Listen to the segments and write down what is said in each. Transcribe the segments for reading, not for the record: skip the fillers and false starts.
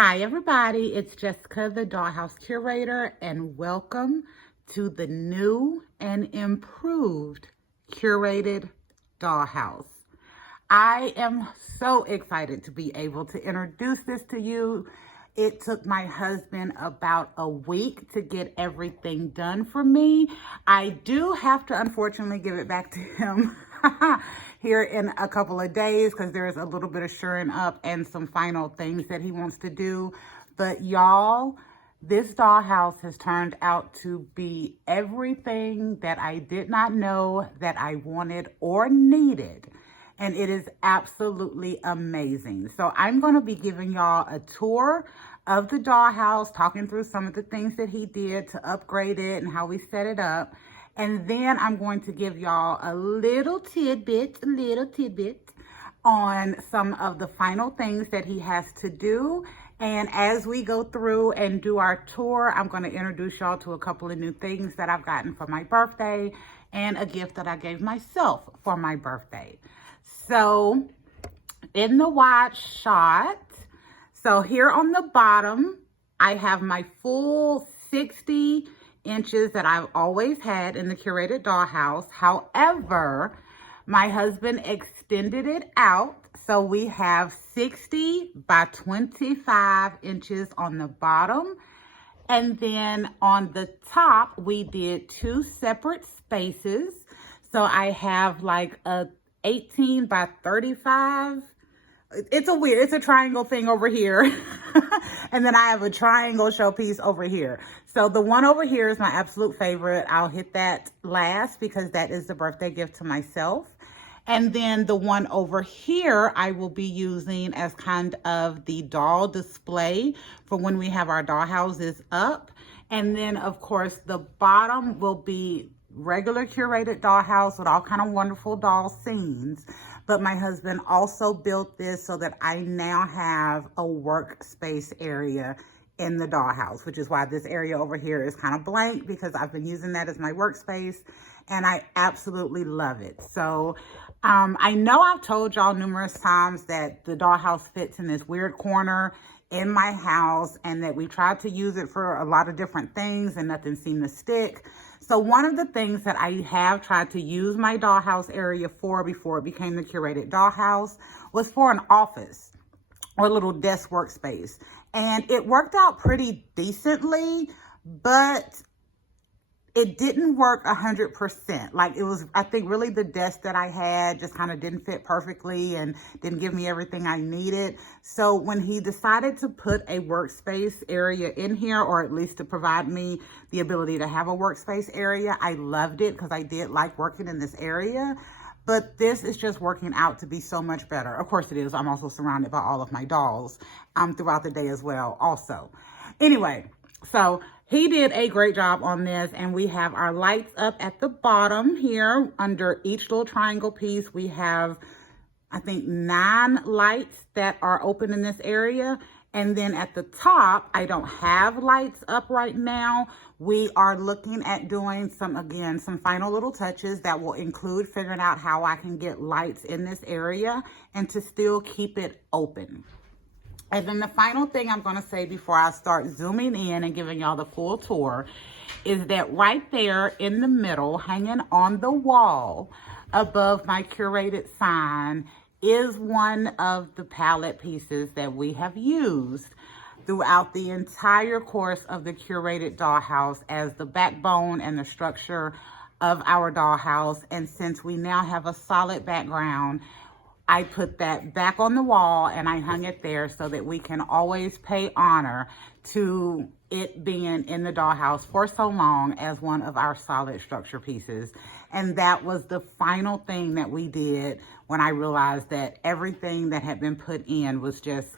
Hi everybody, it's Jessica, the Dollhouse Curator, and welcome to the new and improved Curated Dollhouse. I am so excited to be able to introduce this to you. It took my husband about a week to get everything done for me. I do have to unfortunately give it back to him here in a couple of days because there's a little bit of shoring up and some final things that he wants to do. But y'all, this dollhouse has turned out to be everything that I did not know that I wanted or needed. And it is absolutely amazing. So I'm going to be giving y'all a tour of the dollhouse, talking through some of the things that he did to upgrade it and how we set it up. And then I'm going to give y'all a little tidbit on some of the final things that he has to do. And as we go through and do our tour, I'm going to introduce y'all to a couple of new things that I've gotten for my birthday and a gift that I gave myself for my birthday. So in the wide shot, so here on the bottom, I have my full 60 inches that I've always had in the Curated Dollhouse. However, my husband extended it out. So we have 60 by 25 inches on the bottom. And then on the top, we did two separate spaces. So I have like a 18 by 35. It's a triangle thing over here. And then I have a triangle showpiece over here. So the one over here is my absolute favorite. I'll hit that last because that is the birthday gift to myself. And then the one over here, I will be using as kind of the doll display for when we have our doll houses up. And then of course, the bottom will be regular Curated Dollhouse with all kind of wonderful doll scenes. But my husband also built this so that I now have a workspace area in the dollhouse, which is why this area over here is kind of blank because I've been using that as my workspace and I absolutely love it. So I know I've told y'all numerous times that the dollhouse fits in this weird corner in my house and that we tried to use it for a lot of different things and nothing seemed to stick. So one of the things that I have tried to use my dollhouse area for before it became the Curated Dollhouse was for an office or a little desk workspace. And it worked out pretty decently, but it didn't work 100%. Like it was, I think really the desk that I had just kind of didn't fit perfectly and didn't give me everything I needed. So when he decided to put a workspace area in here, or at least to provide me the ability to have a workspace area, I loved it because I did like working in this area. But this is just working out to be so much better. Of course it is. I'm also surrounded by all of my dolls throughout the day as well also. Anyway, so he did a great job on this, and we have our lights up at the bottom here. Under each little triangle piece, we have, I think, 9 lights that are open in this area. And then at the top, I don't have lights up right now. We are looking at doing some final little touches that will include figuring out how I can get lights in this area and to still keep it open. And then the final thing I'm going to say before I start zooming in and giving y'all the full tour is that right there in the middle, hanging on the wall above my curated sign, is one of the palette pieces that we have used throughout the entire course of the Curated Dollhouse as the backbone and the structure of our dollhouse. And since we now have a solid background, I put that back on the wall and I hung it there so that we can always pay honor to it being in the dollhouse for so long as one of our solid structure pieces. And that was the final thing that we did when I realized that everything that had been put in was just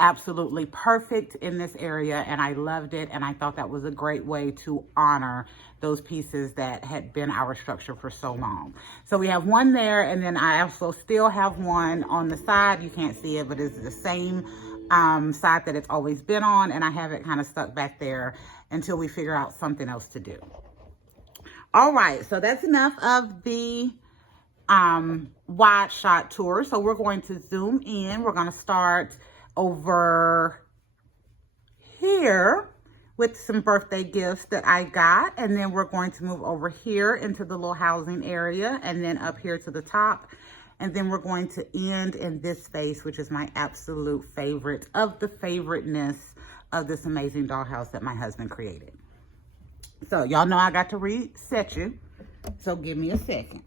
absolutely perfect in this area, and I loved it, and I thought that was a great way to honor those pieces that had been our structure for so long. So we have one there, and then I also still have one on the side. You can't see it, but it's the same side that it's always been on, and I have it kind of stuck back there until we figure out something else to do. All right, so that's enough of the wide shot tour. So we're going to zoom in. We're going to start over here with some birthday gifts that I got. And then we're going to move over here into the little housing area and then up here to the top. And then we're going to end in this space, which is my absolute favorite of the favoriteness of this amazing dollhouse that my husband created. So y'all know I got to reset you. So give me a second.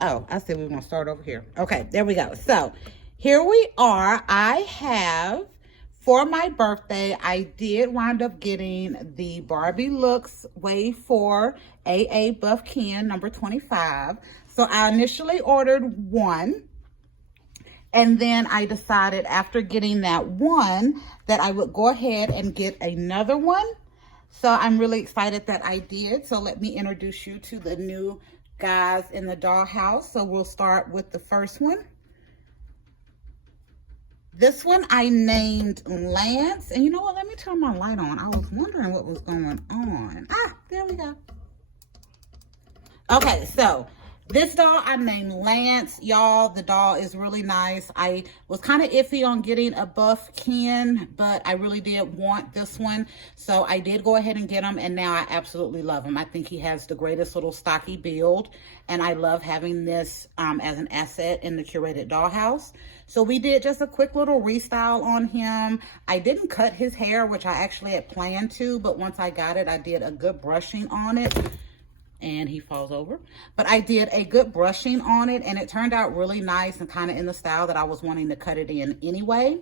Oh, I said we were going to start over here. Okay, there we go. So here we are. I have, for my birthday, I did wind up getting the Barbie Looks Wave 4 AA Buff Can number 25. So I initially ordered one. And then I decided after getting that one that I would go ahead and get another one. So I'm really excited that I did. So let me introduce you to the new guys in the dollhouse. So we'll start with the first one. This one I named Lance. And you know what? Let me turn my light on. I was wondering what was going on. Ah, there we go. Okay, so this doll I named Lance. Y'all, the doll is really nice. I was kind of iffy on getting a buff Ken, but I really did want this one. So I did go ahead and get him, and now I absolutely love him. I think he has the greatest little stocky build, and I love having this as an asset in the Curated Dollhouse. So we did just a quick little restyle on him. I didn't cut his hair, which I actually had planned to, but once I got it, I did a good brushing on it. And he falls over. But I did a good brushing on it, and it turned out really nice and kind of in the style that I was wanting to cut it in anyway.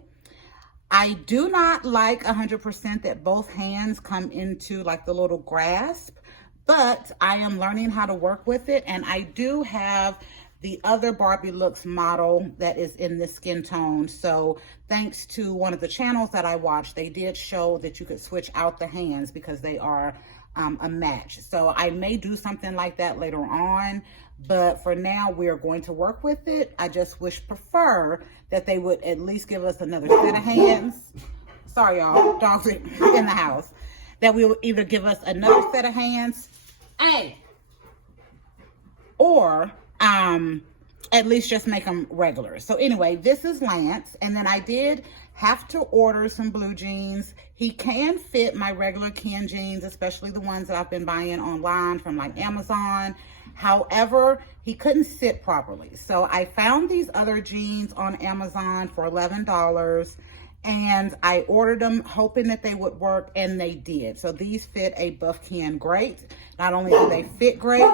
I do not like 100% that both hands come into like the little grasp, but I am learning how to work with it. And I do have the other Barbie Looks model that is in this skin tone. So thanks to one of the channels that I watched, they did show that you could switch out the hands because they are a match. So I may do something like that later on, but for now we're going to work with it. I just prefer that they would at least give us another set of hands. Sorry y'all, dogs are in the house. That we will either give us another set of hands, or at least just make them regular. So anyway, this is Lance, and then I did have to order some blue jeans. He can fit my regular Ken jeans, especially the ones that I've been buying online from like Amazon. However, he couldn't sit properly. So I found these other jeans on Amazon for $11, and I ordered them hoping that they would work, and they did. So these fit a buff Ken great. Not only do they fit great,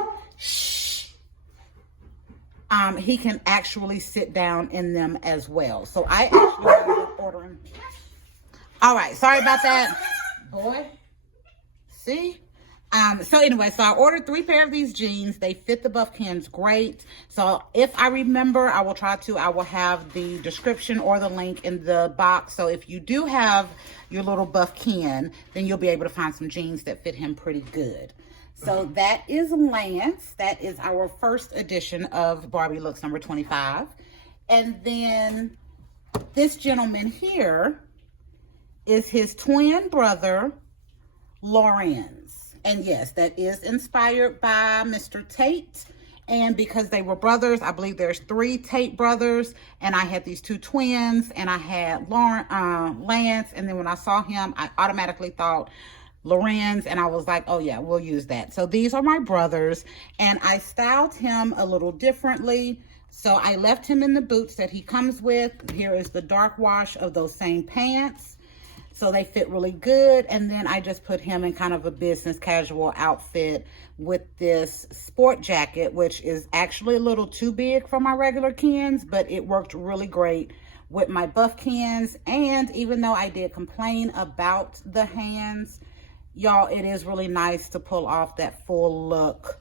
he can actually sit down in them as well. So I actually ended up ordering. All right, sorry about that, boy. See? So anyway, so I ordered 3 pair of these jeans. They fit the buff Kens great. So if I remember, I will have the description or the link in the box. So if you do have your little buff Ken, then you'll be able to find some jeans that fit him pretty good. So that is Lance. That is our first edition of Barbie Looks number 25. And then this gentleman here is his twin brother, Lorenz. And yes, that is inspired by Mr. Tate. And because they were brothers, I believe there's 3 Tate brothers. And I had these 2 twins, and I had Lance. And then when I saw him, I automatically thought Lorenz, and I was like, oh yeah, we'll use that. So these are my brothers, and I styled him a little differently. So I left him in the boots that he comes with. Here is the dark wash of those same pants. So they fit really good. And then I just put him in kind of a business casual outfit with this sport jacket, which is actually a little too big for my regular Kens, but it worked really great with my buff Kens. And even though I did complain about the hands, y'all, it is really nice to pull off that full look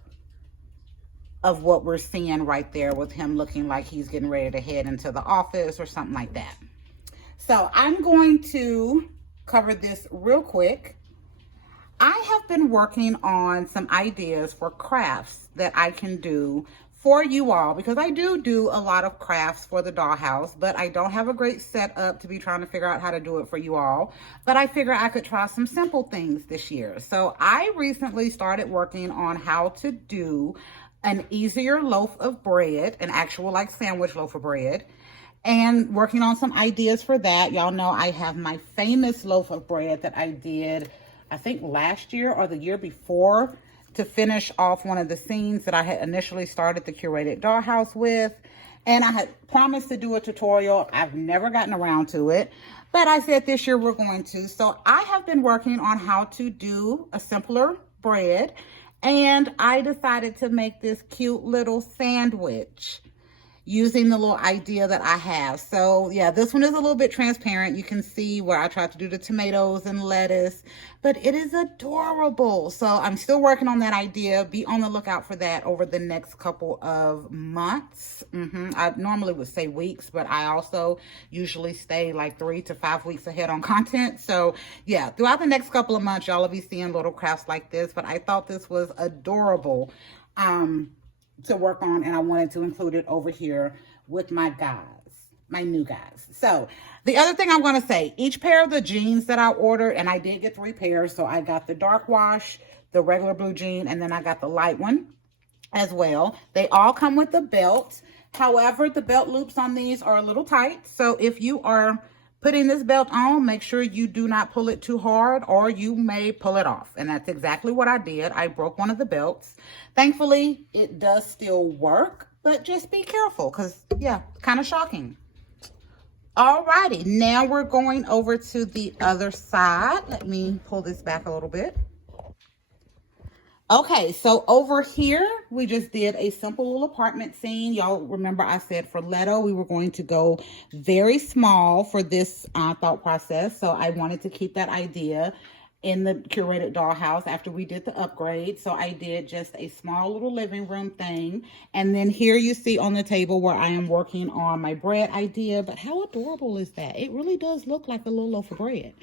of what we're seeing right there with him looking like he's getting ready to head into the office or something like that. So I'm going to cover this real quick. I have been working on some ideas for crafts that I can do for you all, because I do a lot of crafts for the dollhouse, but I don't have a great setup to be trying to figure out how to do it for you all. But I figure I could try some simple things this year. So I recently started working on how to do an easier loaf of bread, an actual like sandwich loaf of bread, and working on some ideas for that. Y'all know I have my famous loaf of bread that I did, I think last year or the year before, to finish off one of the scenes that I had initially started the Curated Dollhouse with. And I had promised to do a tutorial. I've never gotten around to it, but I said this year we're going to. So I have been working on how to do a simpler bread, and I decided to make this cute little sandwich using the little idea that I have. So yeah, this one is a little bit transparent. You can see where I tried to do the tomatoes and lettuce, but it is adorable. So I'm still working on that idea. Be on the lookout for that over the next couple of months. I normally would say weeks, but I also usually stay like 3 to 5 weeks ahead on content. So yeah, throughout the next couple of months, y'all will be seeing little crafts like this, but I thought this was adorable to work on, and I wanted to include it over here with my guys, my new guys. So the other thing I'm going to say, each pair of the jeans that I ordered, and I did get 3 pairs. So I got the dark wash, the regular blue jean, and then I got the light one as well. They all come with the belt. However, the belt loops on these are a little tight. So if you are putting this belt on, make sure you do not pull it too hard, or you may pull it off. And that's exactly what I did. I broke one of the belts. Thankfully, it does still work, but just be careful because, yeah, kind of shocking. Alrighty, now we're going over to the other side. Let me pull this back a little bit. Okay, so over here, we just did a simple little apartment scene. Y'all remember I said for Leto, we were going to go very small for this thought process. So I wanted to keep that idea in the Curated Dollhouse after we did the upgrade. So I did just a small little living room thing. And then here you see on the table where I am working on my bread idea. But how adorable is that? It really does look like a little loaf of bread.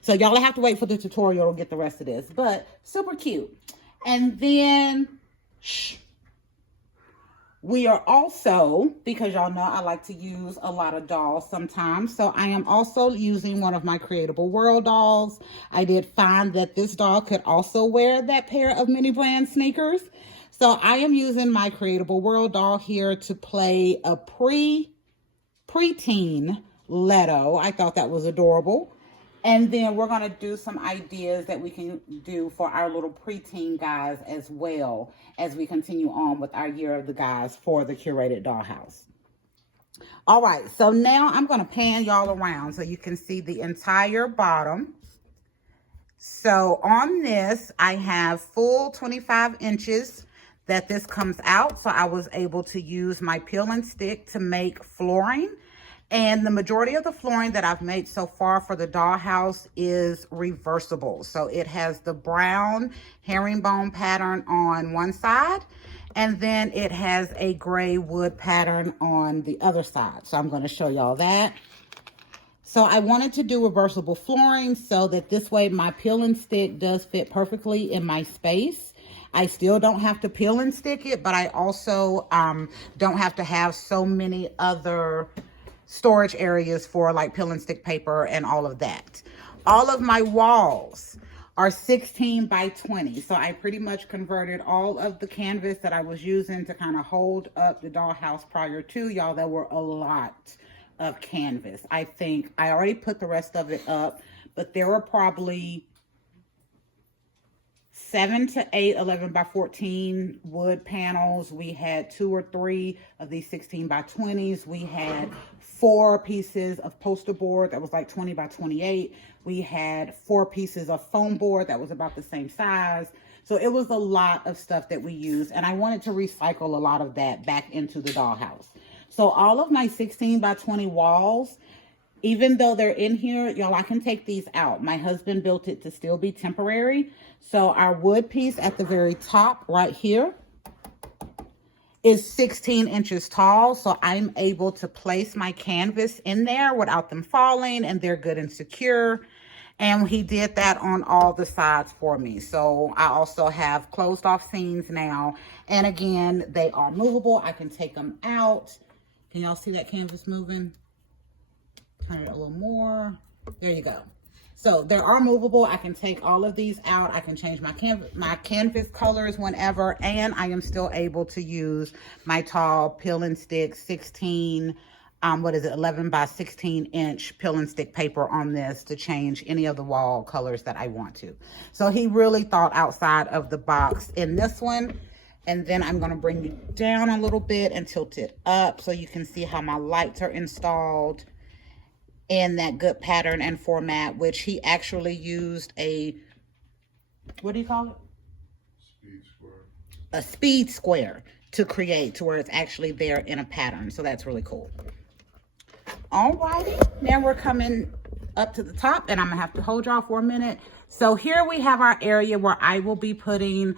So y'all have to wait for the tutorial to get the rest of this. But super cute. And then, we are also, because y'all know I like to use a lot of dolls sometimes, so I am also using one of my Creatable World dolls. I did find that this doll could also wear that pair of mini brand sneakers. So I am using my Creatable World doll here to play a preteen Leto. I thought that was adorable. And then we're going to do some ideas that we can do for our little preteen guys as well as we continue on with our Year of the Guys for the Curated Dollhouse. All right, so now I'm going to pan y'all around so you can see the entire bottom. So on this, I have full 25 inches that this comes out. So I was able to use my peel and stick to make flooring. And the majority of the flooring that I've made so far for the dollhouse is reversible. So it has the brown herringbone pattern on one side, and then it has a gray wood pattern on the other side. So I'm going to show y'all that. So I wanted to do reversible flooring so that this way my peel and stick does fit perfectly in my space. I still don't have to peel and stick it, but I also don't have to have so many other storage areas for like peel and stick paper and all of that. All of my walls are 16 by 20. So I pretty much converted all of the canvas that I was using to kind of hold up the dollhouse prior to. Y'all, there were a lot of canvas. I think I already put the rest of it up, but there were probably 7 to 8 11 by 14 wood panels. We had 2 or 3 of these 16 by 20s. We had 4 pieces of poster board that was like 20 by 28. We had 4 pieces of foam board that was about the same size. So it was a lot of stuff that we used, and I wanted to recycle a lot of that back into the dollhouse. So all of my 16 by 20 walls, even though they're in here, y'all, I can take these out. My husband built it to still be temporary. So our wood piece at the very top right here is 16 inches tall. So I'm able to place my canvas in there without them falling, and they're good and secure. And he did that on all the sides for me. So I also have closed off scenes now. And again, they are movable. I can take them out. Can y'all see that canvas moving? Turn it a little more. There you go. So they are movable. I can take all of these out. I can change my canvas colors whenever, and I am still able to use my tall peel and stick 11 by 16 inch peel and stick paper on this to change any of the wall colors that I want to. So he really thought outside of the box in this one. And then I'm going to bring it down a little bit and tilt it up so you can see how my lights are installed in that good pattern and format, which he actually used what do you call it? Speed square. A speed square to create to where it's actually there in a pattern. So that's really cool. Alrighty, now we're coming up to the top, and I'm gonna have to hold y'all for a minute. So here we have our area where I will be putting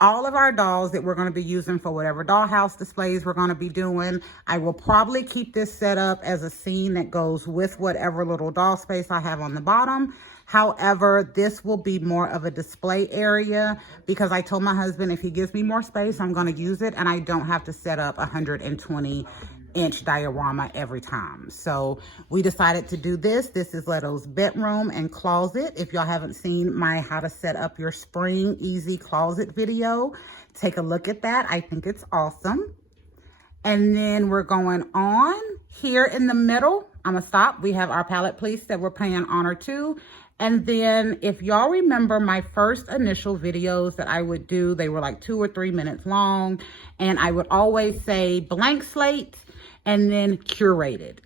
all of our dolls that we're going to be using for whatever dollhouse displays we're going to be doing. I will probably keep this set up as a scene that goes with whatever little doll space I have on the bottom. However, this will be more of a display area because I told my husband if he gives me more space, I'm going to use it, and I don't have to set up 120-inch diorama every time. So we decided to do this. This is Leto's bedroom and closet. If y'all haven't seen my how to set up your spring easy closet video, take a look at that. I think it's awesome. And then we're going on here in the middle. I'm gonna stop. We have our palette piece that we're paying honor to. And then if y'all remember my first initial videos that I would do, they were like 2 or 3 minutes long. And I would always say blank slate and then curated.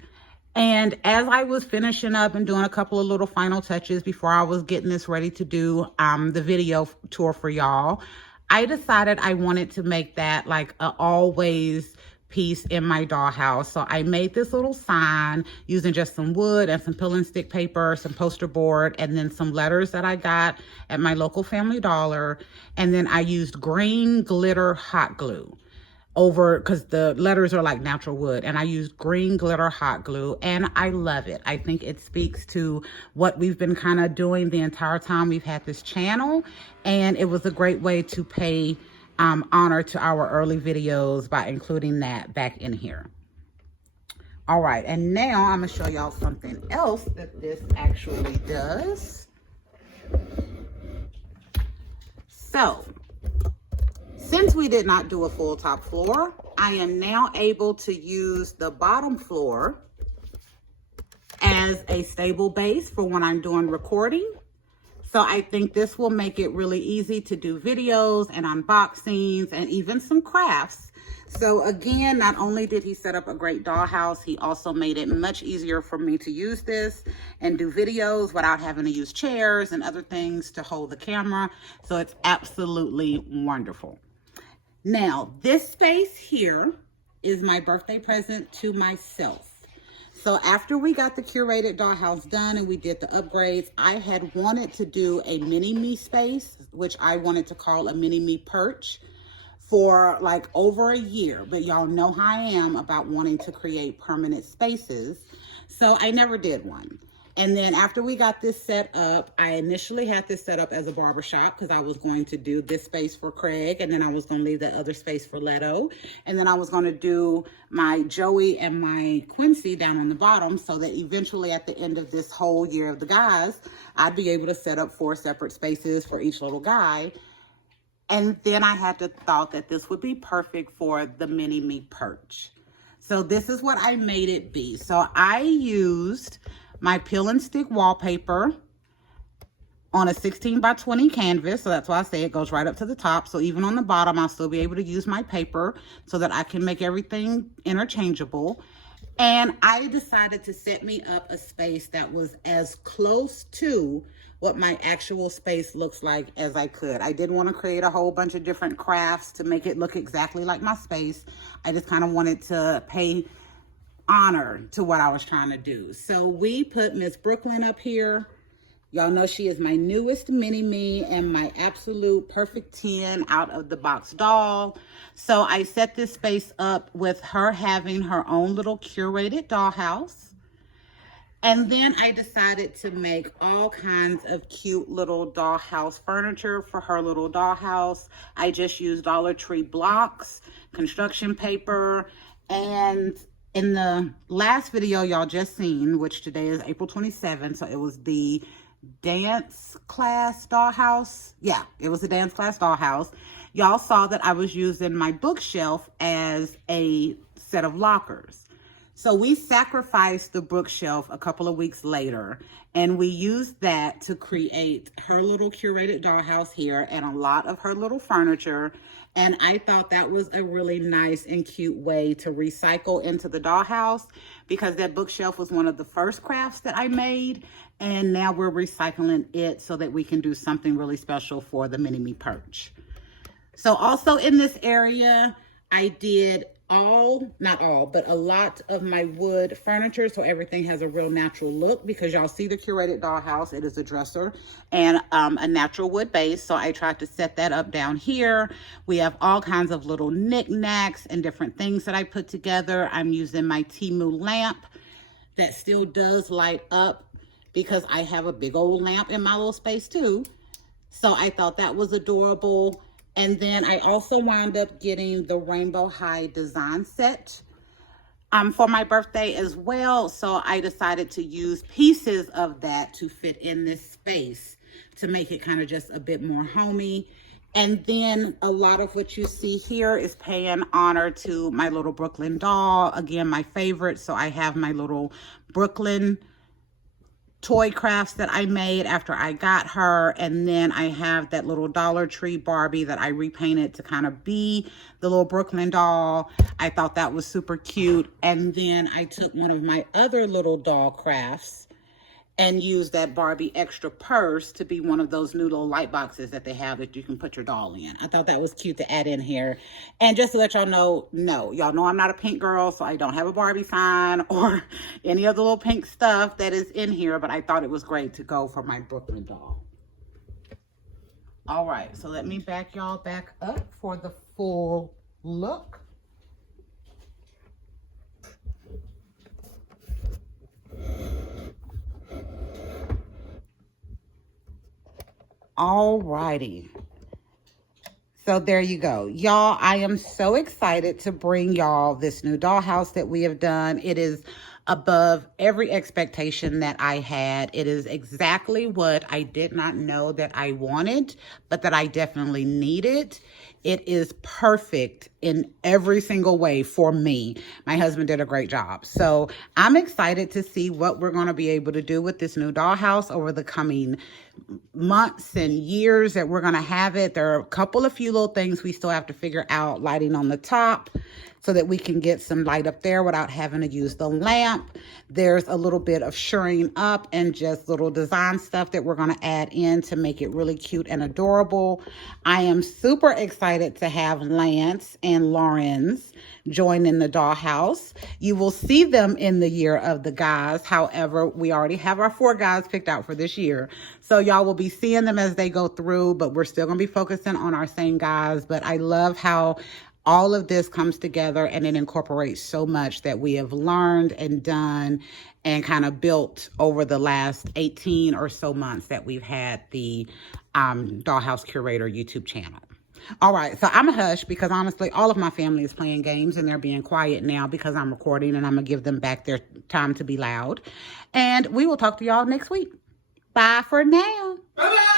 And as I was finishing up and doing a couple of little final touches before I was getting this ready to do the video tour for y'all, I decided I wanted to make that like a always piece in my dollhouse. So I made this little sign using just some wood and some peel and stick paper, some poster board, and then some letters that I got at my local Family Dollar. And then I used green glitter hot glue over, because the letters are like natural wood, and I used green glitter hot glue, and I love it. I think it speaks to what we've been kind of doing the entire time we've had this channel, and it was a great way to pay honor to our early videos by including that back in here. All right, and now I'm gonna show y'all something else that this actually does. So since we did not do a full top floor, I am now able to use the bottom floor as a stable base for when I'm doing recording. So I think this will make it really easy to do videos and unboxings and even some crafts. So again, not only did he set up a great dollhouse, he also made it much easier for me to use this and do videos without having to use chairs and other things to hold the camera. So it's absolutely wonderful. Now, this space here is my birthday present to myself. So after we got the Curated Dollhouse done and we did the upgrades, I had wanted to do a mini-me space, which I wanted to call a mini-me perch, for like over a year. But y'all know how I am about wanting to create permanent spaces. So I never did one. And then after we got this set up, I initially had this set up as a barbershop because I was going to do this space for Craig, and then I was going to leave that other space for Leto. And then I was going to do my Joey and my Quincy down on the bottom so that eventually at the end of this whole year of the guys, I'd be able to set up 4 separate spaces for each little guy. And then I had the thought that this would be perfect for the mini-me perch. So this is what I made it be. So I used my peel and stick wallpaper on a 16 by 20 canvas. So that's why I say it goes right up to the top. So even on the bottom, I'll still be able to use my paper so that I can make everything interchangeable. And I decided to set me up a space that was as close to what my actual space looks like as I could. I didn't want to create a whole bunch of different crafts to make it look exactly like my space. I just kind of wanted to pay honor to what I was trying to do. So we put Miss Brooklyn up here. Y'all know she is my newest mini-me and my absolute perfect 10 out of the box doll. So I set this space up with her having her own little curated dollhouse. And then I decided to make all kinds of cute little dollhouse furniture for her little dollhouse. I just used Dollar Tree blocks, construction paper, and in the last video y'all just seen, which today is April 27th, so it was the dance class dollhouse. Yeah, it was a dance class dollhouse. Y'all saw that I was using my bookshelf as a set of lockers. So we sacrificed the bookshelf a couple of weeks later, and we used that to create her little curated dollhouse here and a lot of her little furniture. And I thought that was a really nice and cute way to recycle into the dollhouse, because that bookshelf was one of the first crafts that I made. And now we're recycling it so that we can do something really special for the mini me perch. So also in this area, I did not all, but a lot of my wood furniture, so everything has a real natural look, because y'all see the curated dollhouse. It is a dresser and a natural wood base, so I tried to set that up down here. We have all kinds of little knickknacks and different things that I put together. I'm using my Temu lamp that still does light up, because I have a big old lamp in my little space too. So I thought that was adorable. And then I also wound up getting the Rainbow High design set for my birthday as well. So I decided to use pieces of that to fit in this space to make it kind of just a bit more homey. And then a lot of what you see here is paying honor to my little Brooklyn doll. Again, my favorite. So I have my little Brooklyn toy crafts that I made after I got her, and then I have that little Dollar Tree Barbie that I repainted to kind of be the little Brooklyn doll. I thought that was super cute. And then I took one of my other little doll crafts and used that Barbie extra purse to be one of those new little light boxes that they have that you can put your doll in. I thought that was cute to add in here. And just to let y'all know, no, y'all know I'm not a pink girl, so I don't have a Barbie sign or any of the little pink stuff that is in here, but I thought it was great to go for my Brooklyn doll. All right, so let me back y'all back up for the full look. All righty. So there you go. Y'all, I am so excited to bring y'all this new dollhouse that we have done. It is above every expectation that I had. It is exactly what I did not know that I wanted, but that I definitely needed. It is perfect in every single way for me. My husband did a great job. So I'm excited to see what we're going to be able to do with this new dollhouse over the coming months and years that we're going to have it. There are a few little things we still have to figure out, lighting on the top so that we can get some light up there without having to use the lamp. There's a little bit of shoring up and just little design stuff that we're going to add in to make it really cute and adorable. I am super excited to have Lance and Lawrence join in the dollhouse. You will see them in the year of the guys. However, we already have our 4 guys picked out for this year. So y'all will be seeing them as they go through, but we're still going to be focusing on our same guys. But I love how all of this comes together and it incorporates so much that we have learned and done and kind of built over the last 18 or so months that we've had the Dollhouse Curator YouTube channel. All right, so I'm a hush because honestly, all of my family is playing games and they're being quiet now because I'm recording, and I'm going to give them back their time to be loud. And we will talk to y'all next week. Bye for now. Bye-bye.